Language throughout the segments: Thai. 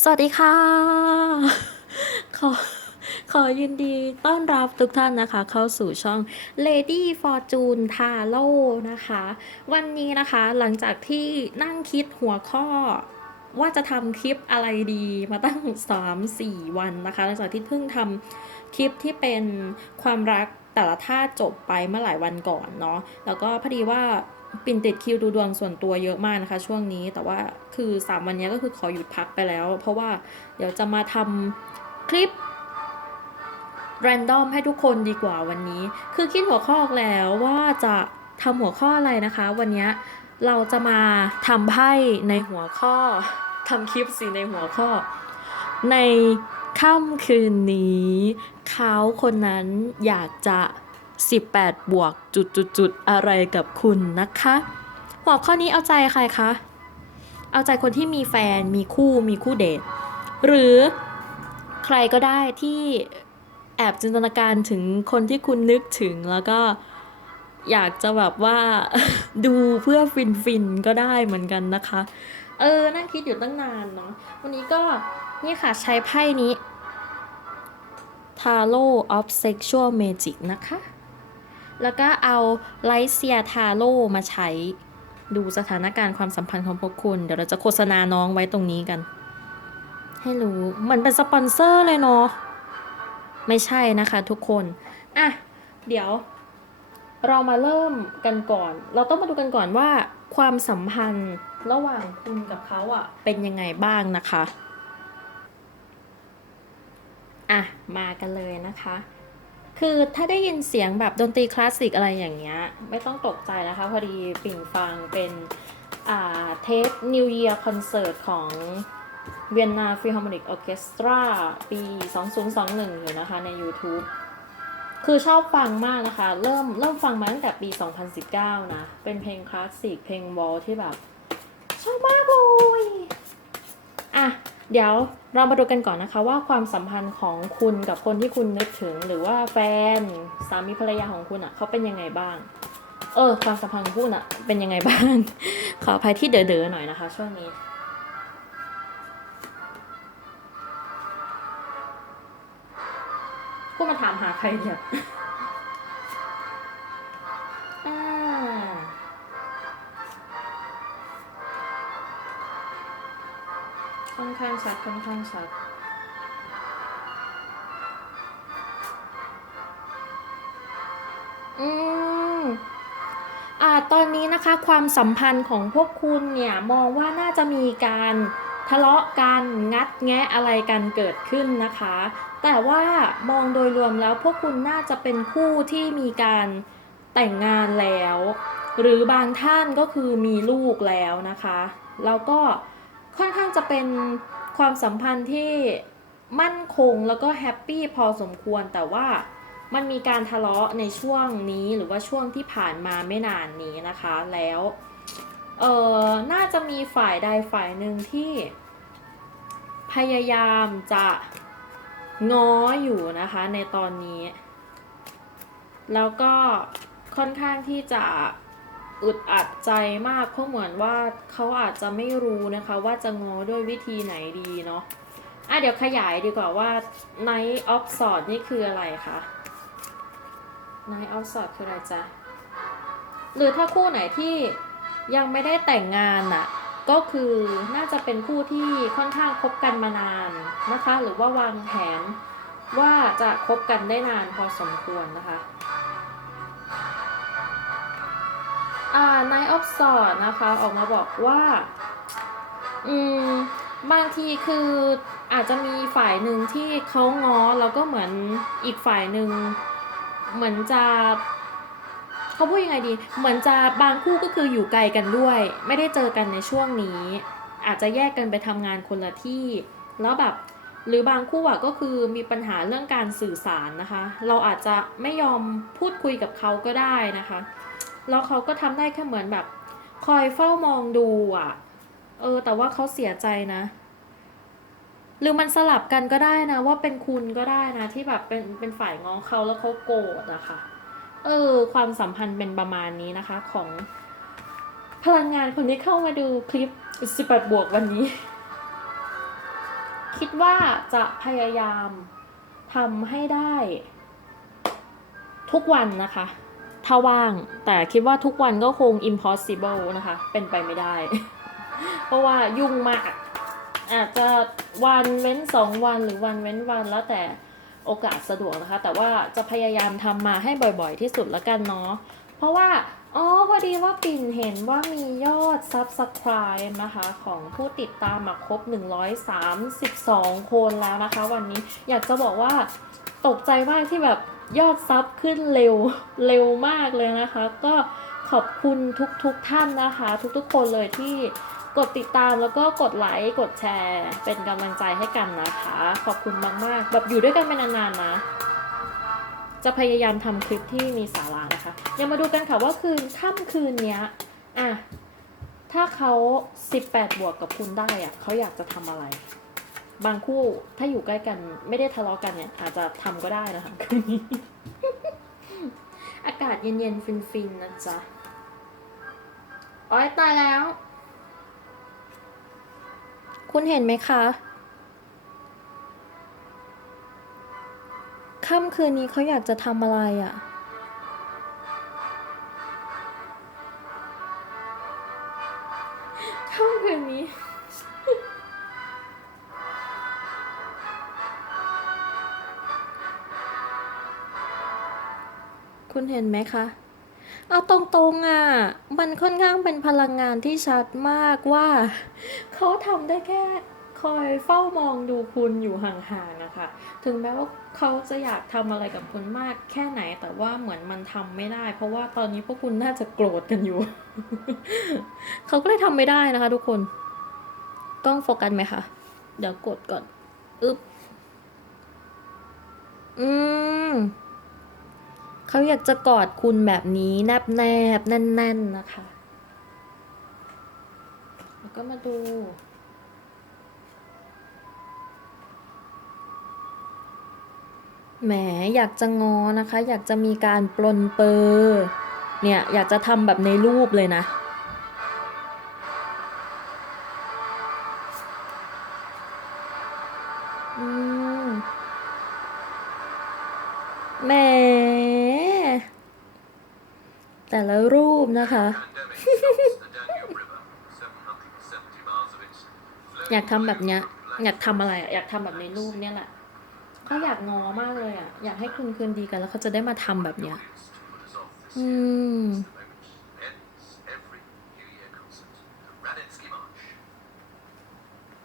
สวัสดีค่ะ ขอ ขอยินดีต้อนรับทุกท่านนะคะ เข้าสู่ช่อง Lady Fortune t a r o นะคะ วันนี้นะคะหลังจากที่นั่งคิดหัวข้อว่าจะทำคลิปอะไรดีมาตั้ง 3-4 วันนะคะหลังจากที่เพิ่งทำคลิปที่เป็นความรักแต่ละท่าจบไปเมื่อหลายวันก่อนเนาะแล้วก็พอดีว่า ปิ่นติดคิวดูดวงส่วนตัวเยอะมากนะคะ ช่วงนี้แต่ว่าคือ 3 วันนี้ก็คือขอหยุดพักไปแล้ว เพราะว่าเดี๋ยวจะมาทำคลิปแรนดอมให้ทุกคนดีกว่าวันนี้ คือคิดหัวข้อออกแล้วว่าจะทำหัวข้ออะไรนะคะ วันนี้เราจะมาทำไพ่ในหัวข้อทำคลิปสิในหัวข้อ ในค่ำคืนนี้ เขาคนนั้นอยากจะ 18 บวกจุดจุดจุดๆๆอะไรกับคุณนะคะ หัวข้อนี้เอาใจใครคะ เอาใจคนที่มีแฟนมีคู่มีคู่เดท หรือใครก็ได้ที่แอบจินตนาการถึงคนที่คุณนึกถึงแล้วก็อยากจะแบบว่าดูเพื่อฟินฟินๆก็ได้เหมือนกันนะคะ เออ นั่งคิดอยู่ตั้งนานเนาะวันนี้ก็นี่ค่ะใช้ไพ่นี้ Tarot of Sexual Magic นะคะ แล้วก็เอาไลเซียทาโร่มาใช้ ดูสถานการณ์ความสัมพันธ์ของพวกคุณ เดี๋ยวเราจะโฆษณาน้องไว้ตรงนี้กัน ให้รู้เหมือนเป็นสปอนเซอร์เลยเนาะไม่ใช่นะคะทุกคนอะเดี๋ยว เรามาเริ่มกันก่อน เราต้องมาดูกันก่อนว่า ความสัมพันธ์ระหว่างคุณกับเขาอะเป็นยังไงบ้างนะคะ อะ มากันเลยนะคะ คือถ้าได้ยินเสียงแบบดนตรีคลาสสิกอะไรอย่างเงี้ย ไม่ต้องตกใจนะคะ พอดีปิ่งฟังเป็นอ่าเทป New Year Concert ของ Vienna Philharmonic Orchestra ปี 2021 อยู่นะคะใน YouTube คือชอบฟังมากนะคะ เริ่มเริ่มฟังมาตั้งแต่ปี 2019 นะ เป็นเพลงคลาสสิกเพลงวอลที่แบบ ชอบมากเลย เดี๋ยวเรามาดูกันก่อนนะคะว่าความสัมพันธ์ของคุณกับคนที่คุณนึกถึง หรือว่าแฟนสามีภรรยาของคุณอะ่ะเขาเป็นยังไงบ้าง เออ ความสัมพันธ์ของคุณอะ่ะเป็นยังไงบ้าง ขออภัยที่เด๋อๆหน่อยนะคะ ช่วงนี้พูดมาถามหาใครเนี่ย ค่อนข้างชัดค่อนข้างชัดอืมอ่าตอนนี้นะคะความสัมพันธ์ของพวกคุณเนี่ยมองว่าน่าจะมีการทะเลาะกันงัดแงะอะไรกันเกิดขึ้นนะคะ แต่ว่ามองโดยรวมแล้วพวกคุณน่าจะเป็นคู่ที่มีการแต่งงานแล้ว หรือบางท่านก็คือมีลูกแล้วนะคะ แล้วก็ ค่อนข้างจะเป็นความสัมพันธ์ที่มั่นคงแล้วก็แฮปปี้พอสมควรแต่ว่ามันมีการทะเลาะในช่วงนี้หรือว่าช่วงที่ผ่านมาไม่นานนี้นะคะแล้วเออน่าจะมีฝ่ายใดฝ่ายหนึ่งที่ พยายามจะง้ออยู่นะคะในตอนนี้ แล้วก็ค่อนข้างที่จะ อึดอัดใจมากเพราะเหมือนว่าเขาอาจจะไม่รู้นะคะ ว่าจะงอด้วยวิธีไหนดีเนาะอะเดี๋ยวขยายดีกว่าว่า Night of Swords นี่คืออะไรคะ Night of Swords คืออะไรจ๊ะ หรือถ้าคู่ไหนที่ยังไม่ได้แต่งงานน่ะ ก็คือน่าจะเป็นคู่ที่ค่อนข้างคบกันมานานนะคะ หรือว่าวางแผนว่าจะคบกันได้นานพอสมควรนะคะ อ่า Night of s o r d นะคะออกมาบอกว่าอืมบางทีคืออาจจะมีฝ่ายหนึ่งที่เขาง้อแล้วก็เหมือนอีกฝ่ายหนึ่งเหมือนจะเขาพูดยังไงดี เหมือนจะบางคู่ก็คืออยู่ไกลกันด้วย ไม่ได้เจอกันในช่วงนี้ อาจจะแยกกันไปทำงานคนละที่ แล้วแบบหรือบางคู่อะก็คือมีปัญหาเรื่องการสื่อสารนะคะ เราอาจจะไม่ยอมพูดคุยกับเขาก็ได้นะคะ แล้วเขาก็ทำได้แค่เหมือนแบบ คอยเฝ้ามองดูอะ เออ แต่ว่าเขาเสียใจนะ หรือมันสลับกันก็ได้นะ ว่าเป็นคุณก็ได้นะ ที่แบบเป็นเป็นฝ่ายง้อเขาแล้วเขาโกรธอะค่ะ เออ ความสัมพันธ์เป็นประมาณนี้นะคะ ของ พลังงานคนที่เข้ามาดูคลิป18บวกวันนี้ คิดว่าจะพยายามทำให้ได้ ทุกวันนะคะ ถ้าว่าง แต่คิดว่าทุกวันก็คง impossible นะคะ เป็นไปไม่ได้ เพราะว่ายุ่งมาก อาจจะวันเว้นสองวันหรือวันเว้นวันแล้วแต่โอกาสสะดวกนะคะ แต่ว่าจะพยายามทำมาให้บ่อยๆที่สุดแล้วกันเนาะ เพราะว่า อ๋อ พอดีว่าปิ่นเห็นว่ามียอด Subscribe นะคะ ของผู้ติดตามมาครบ 132 คนแล้วนะคะ วันนี้อยากจะบอกว่าตกใจมากที่แบบ ยอดซับขึ้นเร็วเร็วมากเลยนะคะ ก็ขอบคุณทุกๆทท่านนะคะ ทุกๆคนเลยที่กดติดตามแล้วก็กดไลค์กดแชร์ เป็นกำลังใจให้กันนะคะ ขอบคุณมากๆ แบบอยู่ด้วยกันไปนานๆนะ จะพยายามทำคลิปที่มีสาระนะคะ ยังมาดูกันค่ะว่าคืนค่ำคืนเนี้ยอะถ้าเขา 18 บวกกับคุณได้อะเขาอยากจะทำอะไร บางคู่ถ้าอยู่ใกล้กันไม่ได้ทะเลาะกันเนี่ย อาจจะทำก็ได้นะคะคืนนี้อากาศเย็นๆ ฟินๆ นะจ๊ะโอ้ยตายแล้ว คุณเห็นไหมคะค่ำคืนนี้เขาอยากจะทำอะไรอะ่ะ คุณเห็นไหมคะ เอาตรงๆอะ่ะ มันค่อนข้างเป็นพลังงานที่ชัดมากว่า เขาทำได้แค่คอยเฝ้ามองดูคุณอยู่ห่างๆอะค่ะถึงแม้ว่าเขาจะอยากทำอะไรกับคุณมากแค่ไหน แต่ว่าเหมือนมันทำไม่ได้ เพราะว่าตอนนี้พวกคุณน่าจะโกรธกันอยู่ เขาก็เลยทำไม่ได้นะคะ ทุกคนกล้องโฟกัสไหมคะ เดี๋ยวกดก่อน อึ๊บ อืม เขาอยากจะกอดคุณแบบนี้แนบแนบแน่น ๆ นะคะ แล้วก็มาดู แหมอยากจะงอนะคะ อยากจะมีการปลนเปอร์เนี่ย อยากจะทำแบบในรูปเลยนะ แต่ละรูปนะคะ อยากทำแบบเนี้ย อยากทำอะไรอะอยากทำแบบในรูปเนี่ยแหละเขาอยากงอมากเลยอะ อยากให้คุณคืนดีกันแล้วเขาจะได้มาทำแบบเนี้ย อืม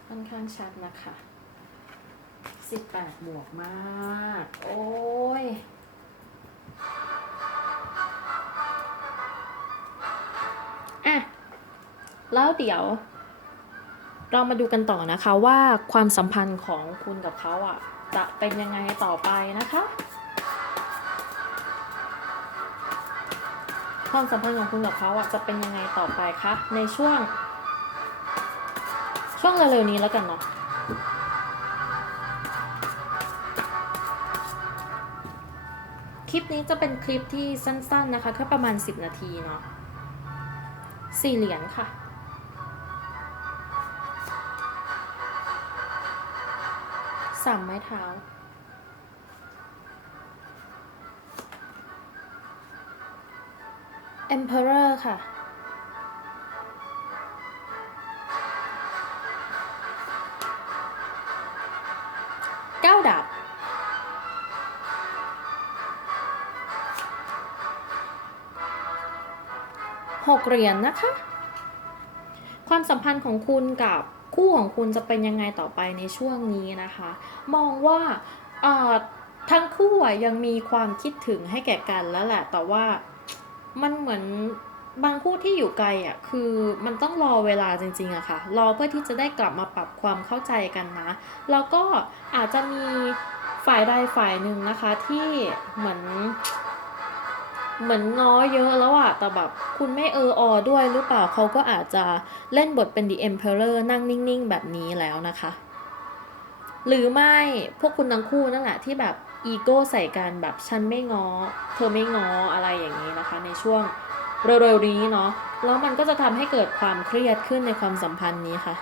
ค่อนข้างชัดนะคะสิบแปดบวกมาก โอ้ย แล้วเดี๋ยว เรามาดูกันต่อนะคะว่าความสัมพันธ์ของคุณกับเขาอะ จะเป็นยังไงต่อไปนะคะ ความสัมพันธ์ของคุณกับเขาอะจะเป็นยังไงต่อไปคะในช่วง ช่วงเร็วๆนี้แล้วกันเนาะคลิปนี้จะเป็นคลิปที่สั้นๆนะคะแค่ประมาณ 10 นาทีเนาะสี่เหรียญค่ะ สามไม้เท้า Emperor ค่ะ เก้าดาบ หกเหรียญนะคะ ความสัมพันธ์ของคุณกับ คู่ของคุณจะเป็นยังไงต่อไปในช่วงนี้นะคะ มองว่าทั้งคู่ยังมีความคิดถึงให้แก่กันแล้วแหละ แต่ว่ามันเหมือนบางคู่ที่อยู่ไกลอะคือมันต้องรอเวลาจริงๆอะค่ะรอเพื่อที่จะได้กลับมาปรับความเข้าใจกันนะแล้วก็อาจจะมีฝ่ายใดฝ่ายหนึ่งนะคะที่เหมือน เหมือนง้อเยอะแล้วอะแต่แบบคุณไม่เอออด้วยหรือเปล่าเขาก็อาจจะเล่นบทเป็น The Emperor นั่งนิ่งๆ แบบนี้แล้วนะคะ หรือไม่พวกคุณทั้งคู่นั่นแหละที่แบบอีโก้ใส่กันแบบฉันไม่ง้อเธอไม่ง้ออะไรอย่างนี้นะคะ ในช่วงเร็วๆนี้เนาะแล้วมันก็จะทำให้เกิดความเครียดขึ้นในความสัมพันธ์นี้ค่ะ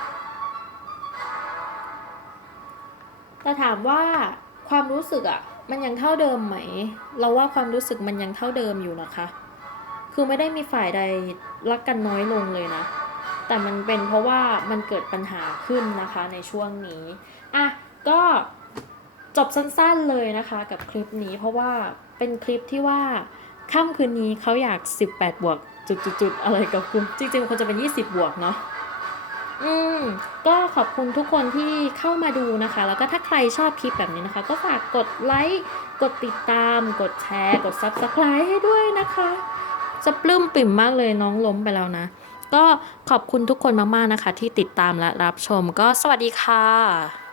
แต่ถามว่าความรู้สึกอะ มันยังเท่าเดิมไหม เราว่าความรู้สึกมันยังเท่าเดิมอยู่นะคะ คือไม่ได้มีฝ่ายใดรักกันน้อยลงเลยนะ แต่มันเป็นเพราะว่ามันเกิดปัญหาขึ้นนะคะในช่วงนี้ อะ ก็จบสั้นๆเลยนะคะกับคลิปนี้เพราะว่าเป็นคลิปที่ว่าค่ำคืนนี้เขาอยาก 18 บวกจุดๆอะไรกับคุณ จริงๆมันควรจะเป็น 20 บวกเนาะ อืมก็ขอบคุณทุกคนที่เข้ามาดูนะคะ แล้วก็ถ้าใครชอบคลิปแบบนี้นะคะ ก็ฝากกดไลค์ กดติดตาม กดแชร์ กด Subscribe ให้ด้วยนะคะ จะปลื้มปิ่มมากเลยน้องล้มไปแล้วนะ ก็ขอบคุณทุกคนมากๆนะคะ ที่ติดตามและรับชมก็สวัสดีค่ะ